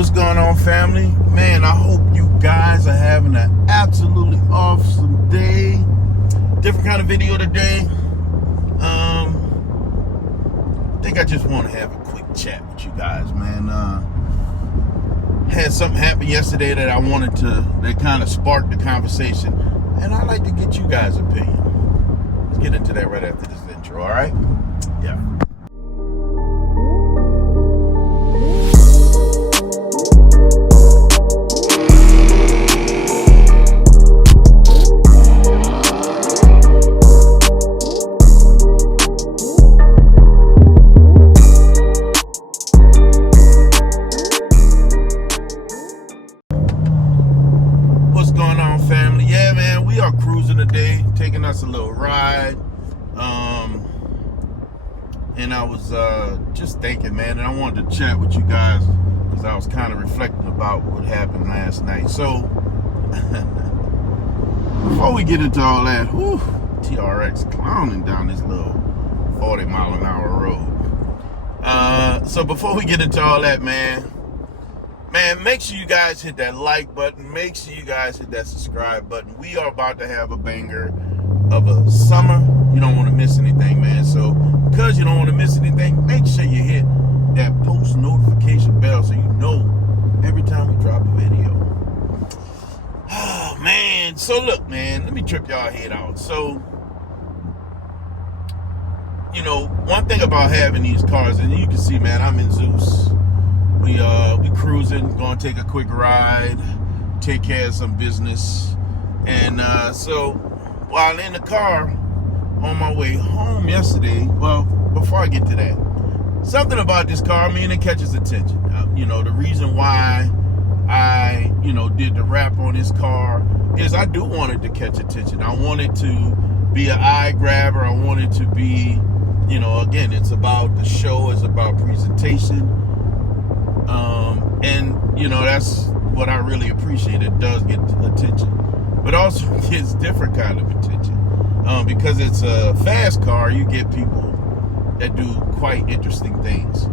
What's going on, family? Man, I hope you guys are having an absolutely awesome day. Different kind of video today. I think I just want to have a quick chat with you guys, man. Had something happen yesterday that I wanted to, that kind of sparked the conversation, and I'd like to get you guys' opinion. Let's get into that right after this intro, all right? Yeah. Taking us a little ride, and I was just thinking, man, and I wanted to chat with you guys because I was kind of reflecting about what happened last night. So before we get into all that, TRX clowning down this little 40-mile-an-hour road. So before we get into all that, man, make sure you guys hit that like button. Make sure you guys hit that subscribe button. We are about to have a banger of a summer. You don't want to miss anything, man. So because you don't want to miss anything, make sure you hit that post notification bell so you know every time we drop a video. Oh, man. So look, man, let me trip y'all head out. So, you know, one thing about having these cars, and you can see, man, I'm in Zeus. We cruising, gonna take a quick ride, take care of some business. And so while in the car on my way home yesterday, well, before I get to that, something about this car, I mean, it catches attention. You know, the reason why I, did the wrap on this car is I do want it to catch attention. I want it to be an eye grabber. I want it to be, again, it's about the show, it's about presentation. And that's what I really appreciate. It does get attention, but also gets different kind of attention. Because it's a fast car, you get people that do quite interesting things.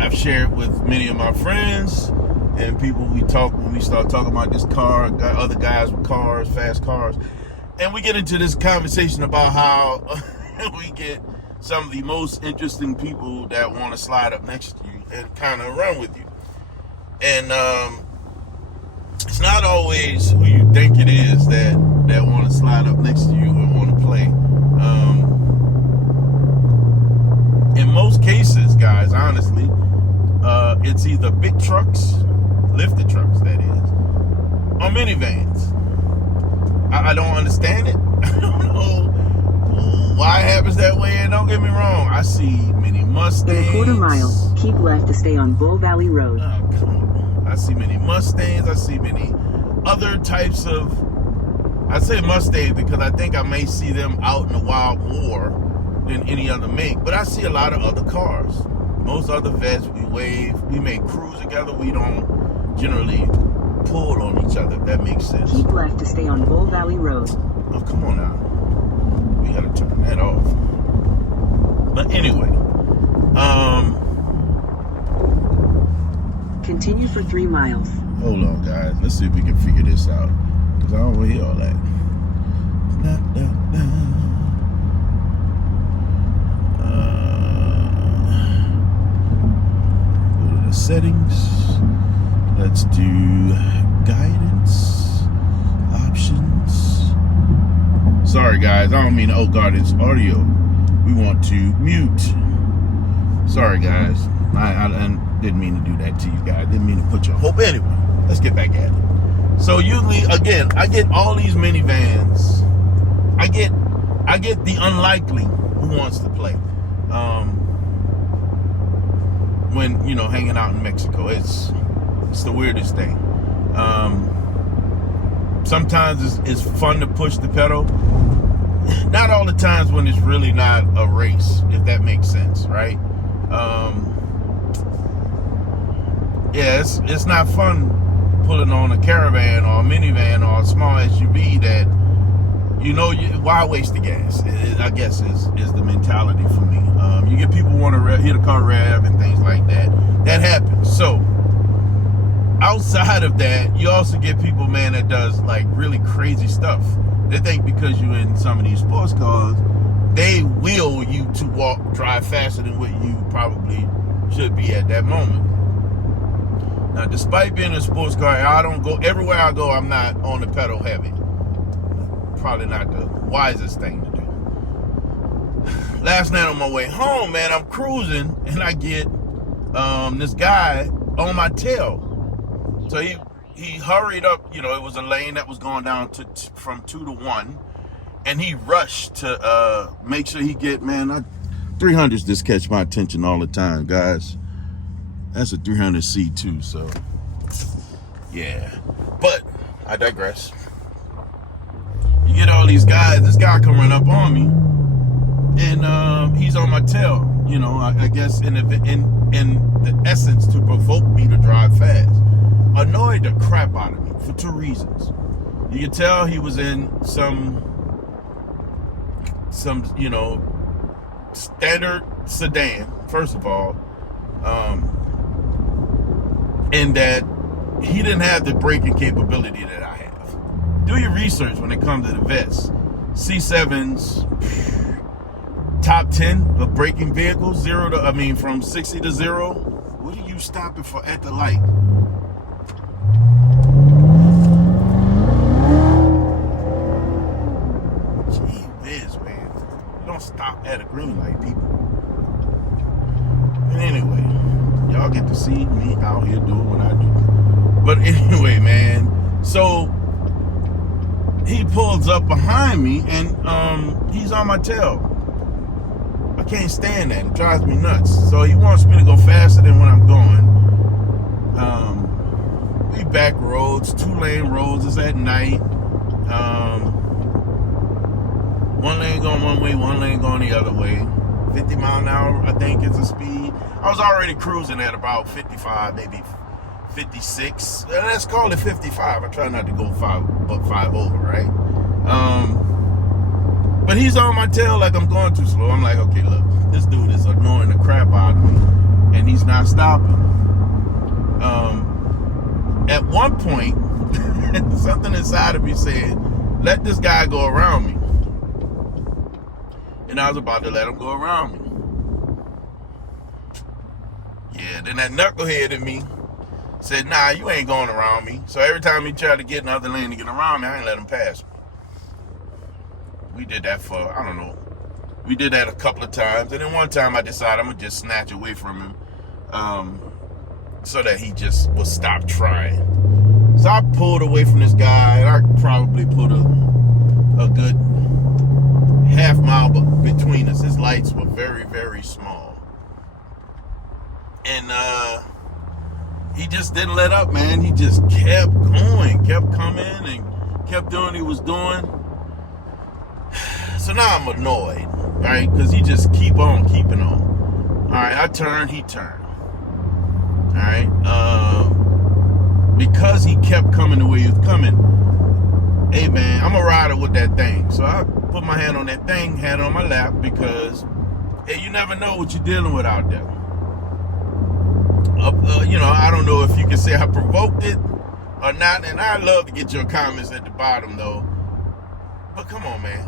I've shared with many of my friends and people when we start talking about this car, other guys with cars, fast cars, and we get into this conversation about how we get some of the most interesting people that want to slide up next to you and kind of run with you. And it's not always who you think it is that want to slide up next to you and want to play. In most cases, guys, honestly, it's either big trucks, lifted trucks, that is, or minivans. I don't understand it. I don't know why it happens that way, and don't get me wrong, I see many Mustangs. In a quarter mile, keep left to stay on Bull Valley Road. Oh, come on. I see many Mustangs. I see many other types of, I say Mustangs because I think I may see them out in the wild more than any other make, but I see a lot of other cars. Most other vets, we wave, we may cruise together, we don't generally pull on each other, if that makes sense. Keep left to stay on Bull Valley Road. Oh, come on now. We gotta turn that off. But anyway, continue for 3 miles. Hold on, guys. Let's see if we can figure this out, because I don't want to hear all that. Go to the settings. Let's do guidance options. Sorry, guys. I don't mean, oh God, it's audio. We want to mute. Sorry, guys. I didn't mean to do that to you guys. Didn't mean to put your hope. Anyway, let's get back at it. So usually, again, I get all these minivans. I get the unlikely who wants to play. When hanging out in Mexico, it's the weirdest thing. Sometimes it's fun to push the pedal. Not all the times when it's really not a race, if that makes sense, right? Yeah, it's not fun pulling on a caravan or a minivan or a small SUV that why waste the gas? I guess is the mentality for me. You get people want to hear the car rev and things like that. That happens. So outside of that, you also get people, man, that does like really crazy stuff. They think because you're in some of these sports cars, they will you to drive faster than what you probably should be at that moment. Now, despite being a sports car, I don't go everywhere I go. I'm not on the pedal heavy. Probably not the wisest thing to do. Last night on my way home, man, I'm cruising and I get this guy on my tail. So he hurried up. You know, it was a lane that was going down from 2 to 1, and he rushed to make sure he get, man. 300s just catch my attention all the time, guys. That's a 300C too, so yeah. But I digress. You get all these guys. This guy come run up on me, and he's on my tail. You know, I guess in the essence to provoke me to drive fast. Annoyed the crap out of me for 2 reasons. You can tell he was in some you know, standard sedan, first of all, and that he didn't have the braking capability that I have. Do your research when it comes to the vets. C7s, top 10 of braking vehicles, from 60 to 0. What are you stopping for at the light? Gee whiz, man. You don't stop at a green light, people. And anyway, y'all get to see me out here doing what I do. But anyway, man, so he pulls up behind me and he's on my tail. I can't stand that. It drives me nuts. So he wants me to go faster than when I'm going. We back roads, 2-lane roads. It's at night. 1 lane going one way, 1 lane going the other way. 50 mile an hour, I think, is the speed. I was already cruising at about 55, maybe 56. Let's call it 55. I try not to go 5 over, right? But he's on my tail like I'm going too slow. I'm like, okay, look, this dude is annoying the crap out of me, and he's not stopping. At one point, something inside of me said, let this guy go around me. And I was about to let him go around me. Yeah, then that knucklehead in me said, nah, you ain't going around me. So every time he tried to get in the other lane to get around me, I ain't let him pass. We did that for, I don't know. We did that a couple of times. And then one time I decided I'm going to just snatch away from him so that he just will stop trying. So I pulled away from this guy, and I probably put a good half mile between us. His lights were very, very small. And he just didn't let up, man. He just kept going, kept coming, and kept doing what he was doing. So now I'm annoyed, right? Because he just keep on keeping on. All right, I turned, he turned. All right, because he kept coming the way he was coming. Hey, man, I'm a rider with that thing. So I put my hand on that thing, hand on my lap, because, hey, you never know what you're dealing with out there. You know, I don't know if you can say I provoked it or not, and I'd love to get your comments at the bottom, though. But come on, man.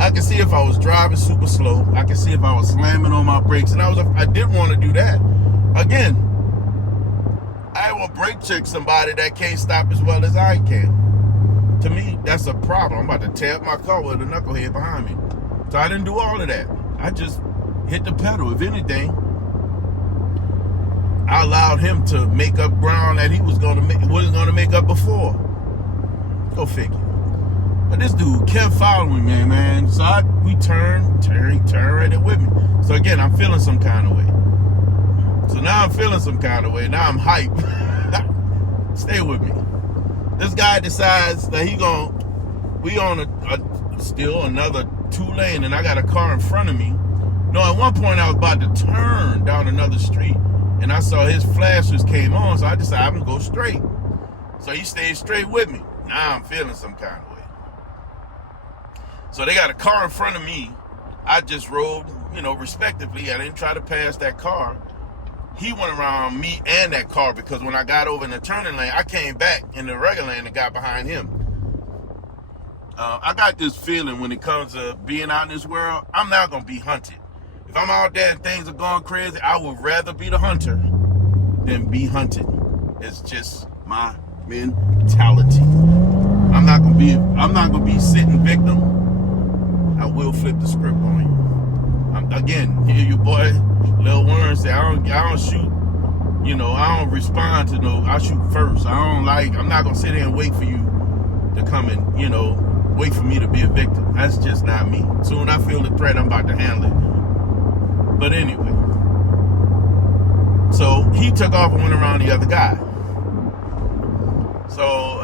I can see if I was driving super slow. I can see if I was slamming on my brakes, and I didn't want to do that. Again, I will brake check somebody that can't stop as well as I can. To me, that's a problem. I'm about to tear up my car with a knucklehead behind me. So I didn't do all of that. I just hit the pedal. If anything, I allowed him to make up ground that he wasn't going to make up before. Go figure. But this dude kept following me, man. So we turned right there with me. So again, I'm feeling some kind of way. So now I'm feeling some kind of way. Now I'm hyped. Stay with me. This guy decides that we on still another 2-lane, and I got a car in front of me. No, at one point I was about to turn down another street, and I saw his flashers came on, so I decided I'm gonna go straight. So he stayed straight with me. Now I'm feeling some kind of way. So they got a car in front of me. I just rode, respectively. I didn't try to pass that car. he went around me and that car, because when I got over in the turning lane, I came back in the regular lane and got behind him. I got this feeling when it comes to being out in this world, I'm not going to be hunted. If I'm out there and things are going crazy, I would rather be the hunter than be hunted. It's just my mentality. I'm not gonna be sitting victim. I will flip the script on you. Again, hear your boy Lil Warren say, I don't shoot, I don't respond to I shoot first. I'm not gonna sit there and wait for you to come and, wait for me to be a victim. That's just not me. Soon I feel the threat, I'm about to handle it. But anyway, so he took off and went around the other guy. So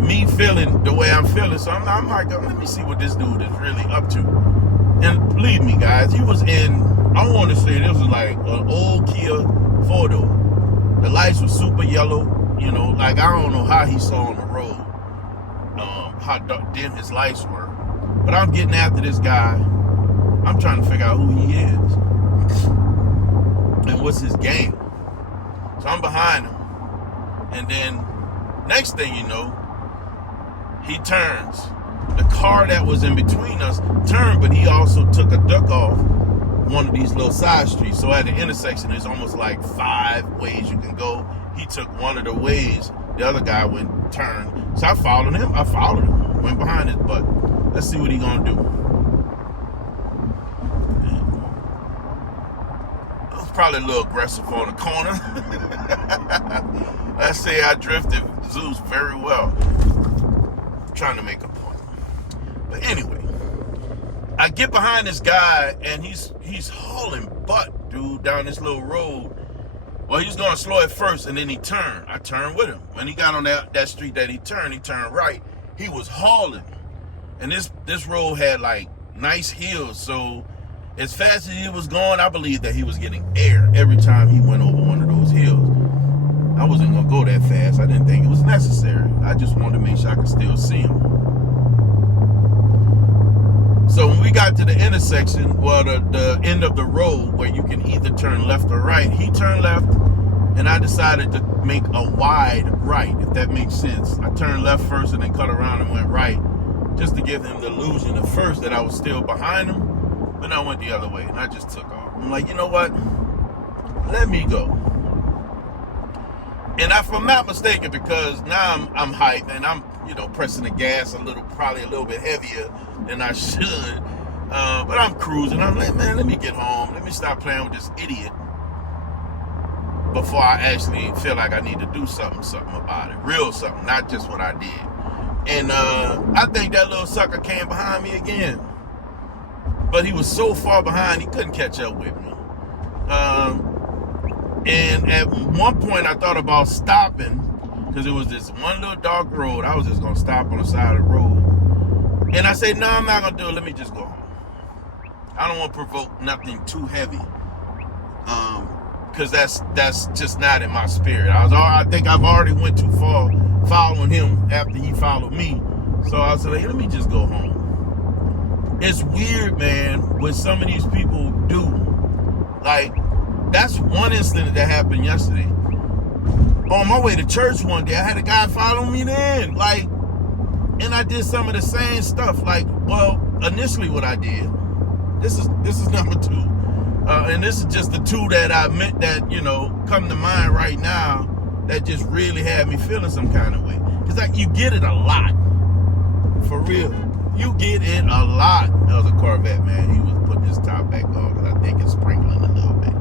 me feeling the way I'm feeling, so I'm like, let me see what this dude is really up to. And believe me, guys, he was in, I want to say this was like an old Kia 4-door. The lights were super yellow, like I don't know how he saw on the road, how dim his lights were. But I'm getting after this guy. I'm trying to figure out who he is and what's his game. So I'm behind him. And then next thing you know, he turns. The car that was in between us turned, but he also took a duck off one of these little side streets. So at the intersection, there's almost like 5 ways you can go. He took one of the ways. The other guy turned. So I followed him. Went behind his butt. Let's see what he gonna do. I was probably a little aggressive on the corner. Let's say I drifted Zeus very well. I'm trying to make a point. But anyway, I get behind this guy and he's hauling butt, dude, down this little road. Well, he was going slow at first and then he turned. I turned with him. When he got on that street that he turned right. He was hauling. And this road had like nice hills. So as fast as he was going, I believe that he was getting air every time he went over one of those hills. I wasn't going to go that fast. I didn't think it was necessary. I just wanted to make sure I could still see him. So when we got to the intersection, well, the end of the road where you can either turn left or right, he turned left, and I decided to make a wide right, if that makes sense. I turned left first and then cut around and went right, just to give him the illusion at first that I was still behind him, but I went the other way, and I just took off. I'm like, you know what? Let me go. And if I'm not mistaken, because now I'm hyped and I'm, pressing the gas probably a little bit heavier than I should. But I'm cruising. I'm like, man, let me get home. Let me stop playing with this idiot before I actually feel like I need to do something about it. Real something, not just what I did. And I think that little sucker came behind me again. But he was so far behind, he couldn't catch up with me. And at one point, I thought about stopping because it was this one little dark road. I was just going to stop on the side of the road. And I said, no, I'm not going to do it. Let me just go home. I don't want to provoke nothing too heavy because that's just not in my spirit. I think I've already went too far following him after he followed me. So I was like, let me just go home. It's weird, man, what some of these people do. Like, that's one incident that happened yesterday. On my way to church one day, I had a guy follow me then. Like, and I did some of the same stuff. Like, well, initially what I did, this is number 2. And this is just the 2 that I meant that, come to mind right now that just really had me feeling some kind of way. Because like, you get it a lot. For real. You get it a lot. That was a Corvette, man. He was putting his top back on because I think it's sprinkling a little bit.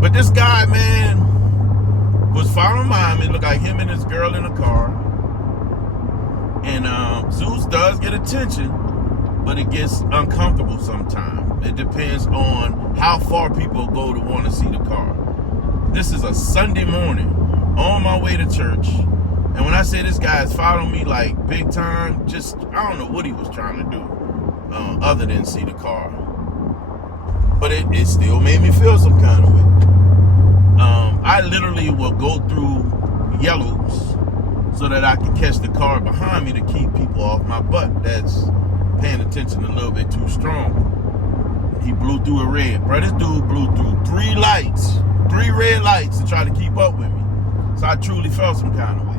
But this guy, man, was following behind me. Looked like him and his girl in a car. And Zeus does get attention, but it gets uncomfortable sometimes. It depends on how far people go to want to see the car. This is a Sunday morning on my way to church. And when I say this guy is following me like big time, just, I don't know what he was trying to do other than see the car. But it still made me feel some kind of way. I literally will go through yellows so that I can catch the car behind me to keep people off my butt that's paying attention a little bit too strong. He blew through a red. Bro, this dude blew through 3 red lights to try to keep up with me. So I truly felt some kind of way.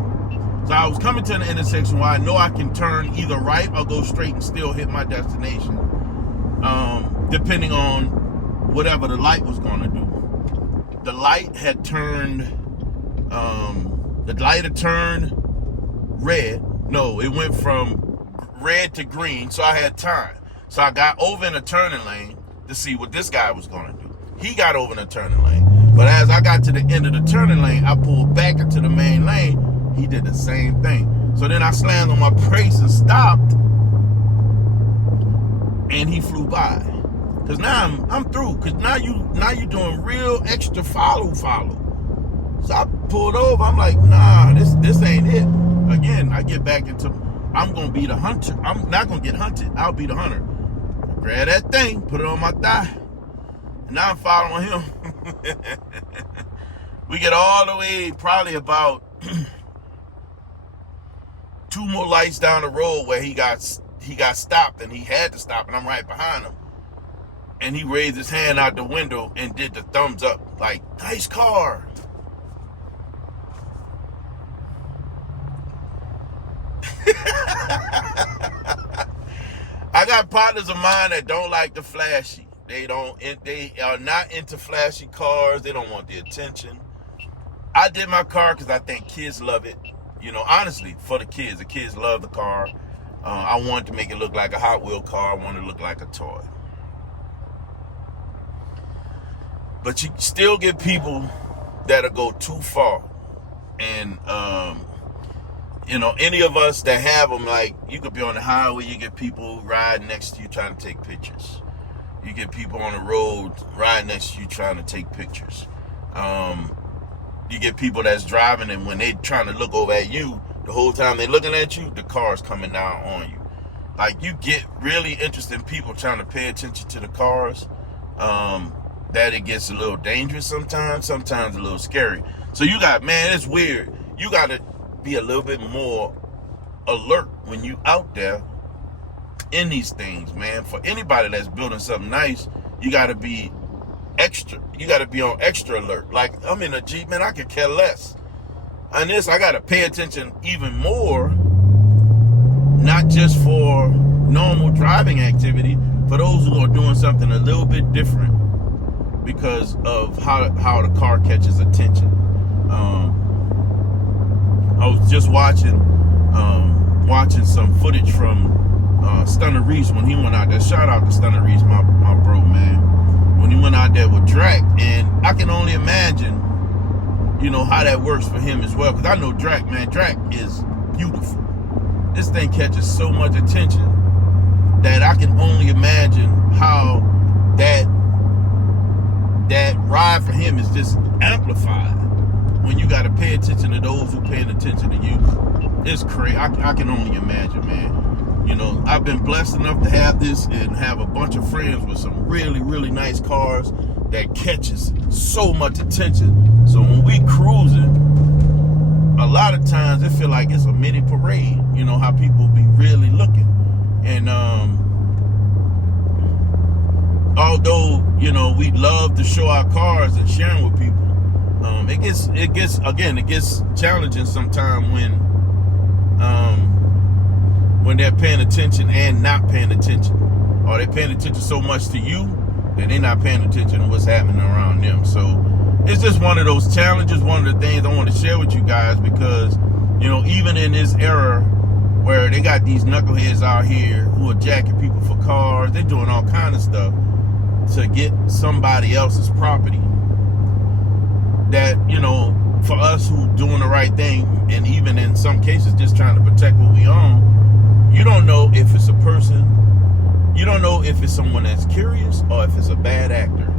So I was coming to an intersection where I know I can turn either right or go straight and still hit my destination, depending on whatever the light was going to do. The light had turned red. No, it went from red to green, so I had time. So I got over in a turning lane to see what this guy was going to do. He got over in a turning lane. But as I got to the end of the turning lane, I pulled back into the main lane. He did the same thing. So then I slammed on my brakes and stopped. And he flew by. Cause now I'm through. Cause now you doing real extra follow. So I pulled over. I'm like, nah, this ain't it. Again, I get back into, I'm gonna be the hunter. I'm not gonna get hunted. I'll be the hunter. I grab that thing, put it on my thigh. And now I'm following him. We get all the way, probably about 2 more lights down the road where he got stopped, and he had to stop, and I'm right behind him. And he raised his hand out the window and did the thumbs up, like, nice car. I got partners of mine that don't like the flashy. They are not into flashy cars. They don't want the attention. I did my car because I think kids love it. You know, honestly, for the kids. The kids love the car. I wanted to make it look like a Hot Wheel car. I wanted it to look like a toy. But you still get people that'll go too far. And, you know, any of us that have them, like, you could be on the highway, you get people riding next to you trying to take pictures. You get people on the road riding next to you trying to take pictures. You get people that's driving, and when they trying to look over at you, the whole time they looking at you, the car's coming down on you. Like, you get really interesting people trying to pay attention to the cars, that it gets a little dangerous sometimes a little scary. So you got, man, it's weird. You got to be a little bit more alert when you out there in these things, man. For anybody that's building something nice, you got to be extra. You got to be on extra alert. Like, I'm in a Jeep, man, I could care less. On this, I got to pay attention even more, not just for normal driving activity, for those who are doing something a little bit different because of how the car catches attention. I was just watching some footage from Stunner Reese when he went out there. Shout out to Stunner Reese, my bro, man. When he went out there with Drac, and I can only imagine, you know, how that works for him as well. Because I know Drac, man. Drac is beautiful. This thing catches so much attention that I can only imagine how that ride for him is just amplified when you got to pay attention to those who paying attention to you. It's crazy. I can only imagine, man. You know, I've been blessed enough to have this and have a bunch of friends with some really, really nice cars that catches so much attention. So when we cruising, a lot of times it feel like it's a mini parade. You know, how people be really looking. And although, you know, we love to show our cars and share them with people, it gets challenging sometimes when they're paying attention and not paying attention, or they're paying attention so much to you that they're not paying attention to what's happening around them. So it's just one of those challenges, one of the things I want to share with you guys, because, you know, even in this era where they got these knuckleheads out here who are jacking people for cars, they're doing all kind of stuff to get somebody else's property, that, you know, for us who doing the right thing, and even in some cases just trying to protect what we own, you don't know if it's a person, you don't know if it's someone that's curious or if it's a bad actor,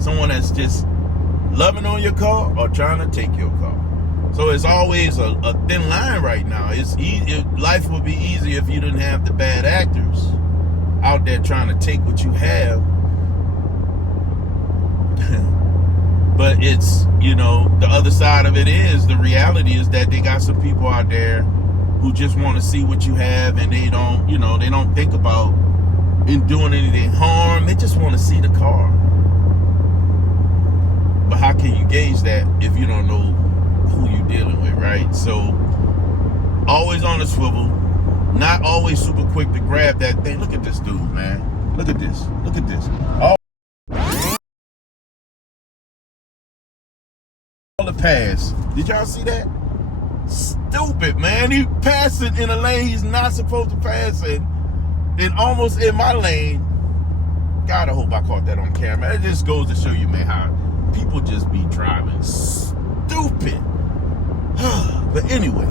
someone that's just loving on your car or trying to take your car. So it's always a thin line right now. It's easy, life would be easier if you didn't have the bad actors out there trying to take what you have. But it's, you know, the other side of it is, the reality is that they got some people out there who just want to see what you have, and they don't, you know, they don't think about in doing anything harm. They just want to see the car. But how can you gauge that if you don't know who you're dealing with, right? So always on the swivel, not always super quick to grab that thing. Look at this dude, man. Look at this. Look at this. All the pass. Did y'all see that? Stupid, man. He passing in a lane he's not supposed to pass in. And almost in my lane. God, I hope I caught that on camera. It just goes to show you, man, how people just be driving stupid. But anyway.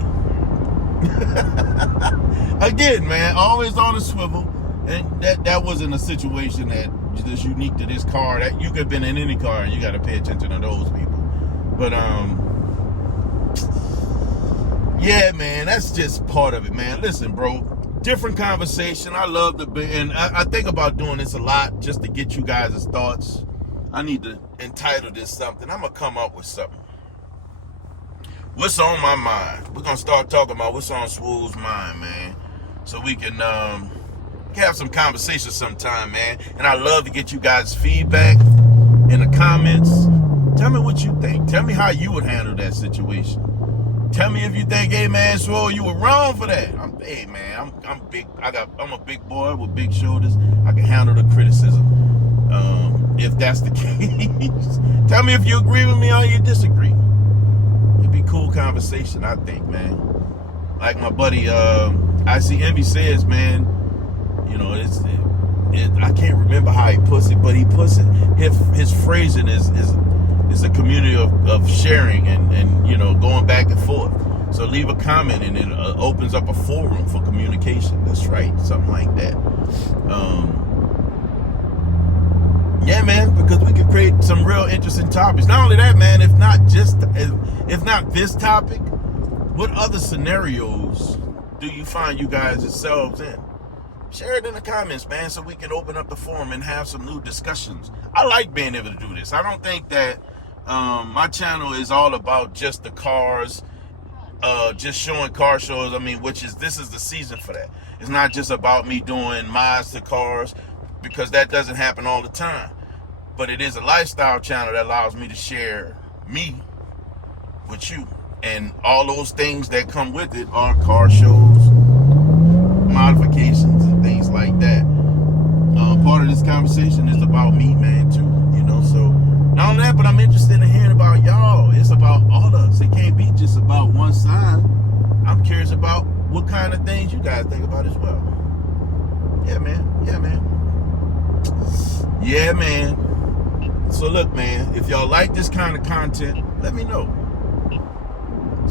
Again, man, always on the swivel. And that wasn't a situation that just unique to this car. That you could have been in any car and you got to pay attention to those people. But yeah, man, that's just part of it, man. Listen, bro, different conversation. I love the, and I think about doing this a lot just to get you guys' thoughts. I need to entitle this something. I'm gonna come up with something. What's on my mind? We're gonna start talking about what's on Swool's mind, man, so we can have some conversation sometime, man. And I love to get you guys' feedback in the comments. Tell me what you think. Tell me how you would handle that situation. Tell me if you think, hey man, Swool, you were wrong for that. Hey man, I'm big. I'm a big boy with big shoulders. I can handle the criticism. If that's the case, tell me if you agree with me or you disagree. It'd be cool conversation, I think, man. Like my buddy ICNV says, man. You know, I can't remember how he puts it, but he puts it. His phrasing is a community of sharing and you know, going back and forth. So leave a comment and it opens up a forum for communication. That's right, something like that. Yeah, man, because we can create some real interesting topics. Not only that, man, if not this topic, what other scenarios do you find you guys yourselves in? Share it in the comments, man, so we can open up the forum and have some new discussions. I like being able to do this. I don't think that my channel is all about just the cars, just showing car shows. I mean, this is the season for that. It's not just about me doing mods to cars, because that doesn't happen all the time. But it is a lifestyle channel that allows me to share me with you. And all those things that come with it are car shows, modifications, and things like that. Part of this conversation is about me, man, too. You know, so not only that, but I'm interested in hearing about y'all. It's about all of us. It can't be just about one side. I'm curious about what kind of things you guys think about as well. Yeah, man. Yeah, man. Yeah, man. So look, man, if y'all like this kind of content, let me know.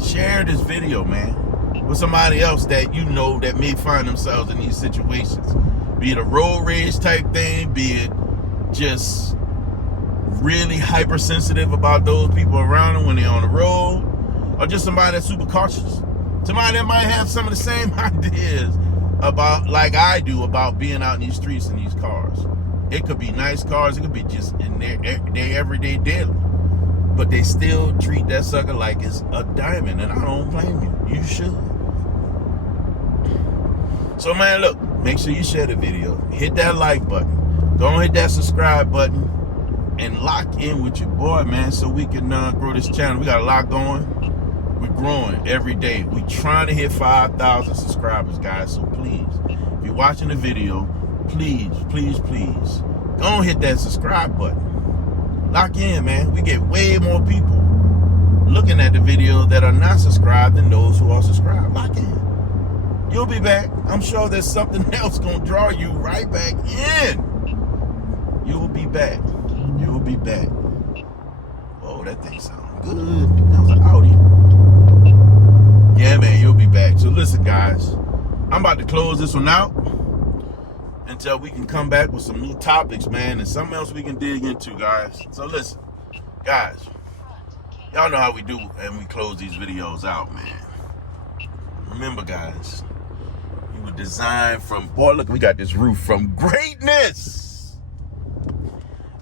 Share this video, man, with somebody else that you know that may find themselves in these situations. Be it a road rage type thing, be it just really hypersensitive about those people around them when they're on the road, or just somebody that's super cautious. Somebody that might have some of the same ideas about, like I do, about being out in these streets in these cars. It could be nice cars, it could be just in their everyday daily. But they still treat that sucker like it's a diamond, and I don't blame you. You should. So, man, look, make sure you share the video. Hit that like button. Don't hit that subscribe button. And lock in with your boy, man, so we can grow this channel. We got a lot going. We're growing every day. We're trying to hit 5,000 subscribers, guys. So, please, if you're watching the video, please, please, please, don't hit that subscribe button. Lock in, man. We get way more people looking at the video that are not subscribed than those who are subscribed. Lock in. You'll be back. I'm sure there's something else gonna draw you right back in. You'll be back. You'll be back. Oh, that thing sounds good. That was an Audi. Yeah, man, you'll be back. So listen, guys, I'm about to close this one out until we can come back with some new topics, man, and something else we can dig into, guys. So listen, guys, y'all know how we do and we close these videos out, man. Remember, guys, you were designed from, boy, look, we got this roof, from greatness.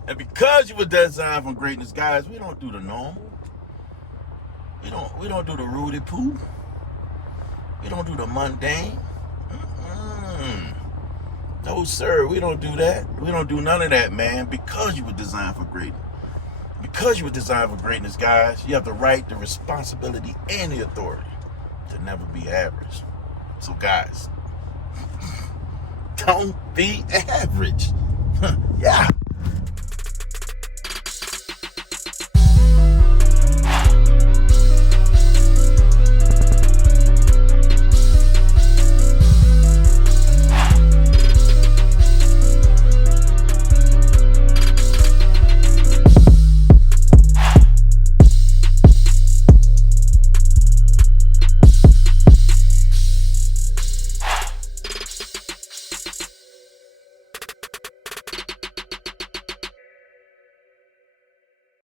And because you were designed from greatness, guys, we don't do the normal. We don't do the Rudy Poo. We don't do the mundane. No, sir, we don't do that. We don't do none of that, man, because you were designed for greatness. Because you were designed for greatness, guys, you have the right, the responsibility, and the authority to never be average. So, guys, don't be average. Yeah.